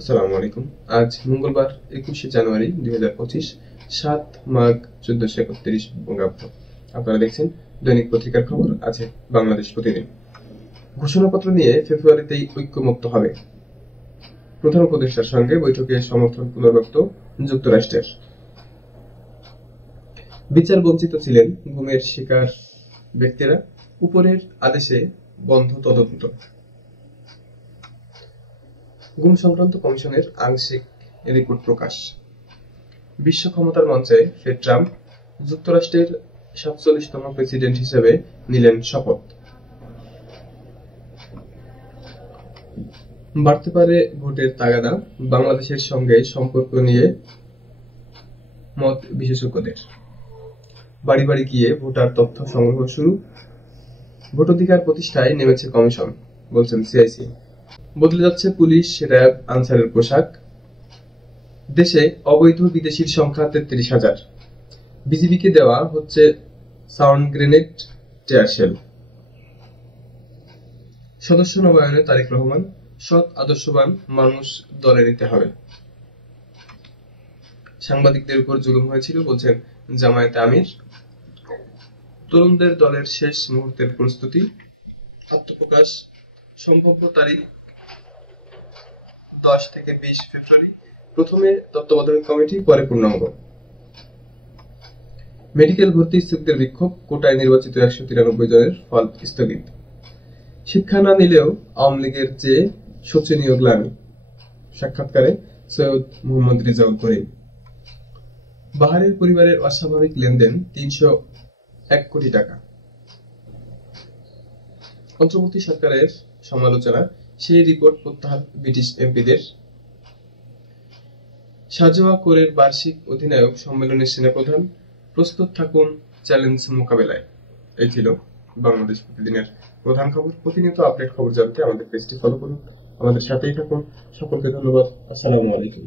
আসসালামু আলাইকুম। আজ মঙ্গলবার 21শে জানুয়ারি 2025, 7 মাঘ 1431 বঙ্গাব্দ। আপনারা দেখছেন দৈনিক পত্রিকার খবর আছে বাংলাদেশ প্রতিদিন। ঘোষণাপত্র নিয়ে ফেব্রুয়ারিতেই ঐক্যমত্য হবে, প্রধান উপদেষ্টার সঙ্গে বৈঠকে সমর্থন পুনর্ব্যক্ত যুক্তরাষ্ট্রের। বিচার বঞ্চিত ছিলেন গুমের শিকার ব্যক্তিরা, উপরের আদেশে বন্ধ তদন্ত। গুম সংক্রান্ত কমিশনের আংশিক রিপোর্ট প্রকাশ। বিশ্ব ক্ষমতার মঞ্চে ফের ট্রাম্প, যুক্তরাষ্ট্রের 47তম প্রেসিডেন্ট হিসেবে নিলেন শপথ। বাড়তে পারে ভোটের তাগাদা, বাংলাদেশের সঙ্গে সম্পর্ক নিয়ে মত বিশেষজ্ঞদের। বাড়ি বাড়ি গিয়ে ভোটার তথ্য সংগ্রহ শুরু, ভোটাধিকার প্রতিষ্ঠায় নেমেছে কমিশন, বলছেন সিআইসি। বদলে যাচ্ছে পুলিশ, র্যাব, আনসারের পোশাক। দেশে অবৈধ বিদেশির সংখ্যা 33,000। বিজিবিকে দেওয়া হচ্ছে সাউন্ড গ্রেনেড, টিয়ারশেল। সদস্য নবায়নে তারেক রহমান, সৎ আদর্শবান মানুষ দলে নিতে হবে। সাংবাদিকদের উপর জুলুম হয়েছিল, বলছেন জামায়াতে আমির। তরুণদের দলের শেষ মুহূর্তের প্রস্তুতি, আত্মপ্রকাশ সম্ভাব্য তারিখ 10 থেকে 20 ফেব্রুয়ারি। প্রথমে তত্ত্বাবধায়ক কমিটি, পরে পূর্ণাঙ্গ। মেডিকেল ভর্তি ইচ্ছুকদের বিক্ষোভ, কোটায় নির্বাচিত 193 জনের ফল স্থগিত। শিক্ষা না নিলেও আওয়ামী লীগের চেয়ে শোচনীয় গ্লানি, সাক্ষাৎকারে সৈয়দ মোহাম্মদ রেজাউল করিম। বাহারের পরিবারের অস্বাভাবিক লেনদেন 301 কোটি টাকা। অন্তর্বর্তী সরকারের সমালোচনা, সেই রিপোর্ট প্রত্যাহার ব্রিটিশ এমপিদের। সাজোয়া কোরের বার্ষিক অধিনায়ক সম্মেলনের সেনাপ্রধান, প্রস্তুত থাকুন চ্যালেঞ্জ মোকাবেলায়। এই ছিল বাংলাদেশ প্রতিদিনের প্রধান খবর। প্রতিনিয়ত আপডেট খবর জানতে আমাদের পেজটি ফলো করুন, আমাদের সাথেই থাকুন। সকলকে ধন্যবাদ। আসসালামু আলাইকুম।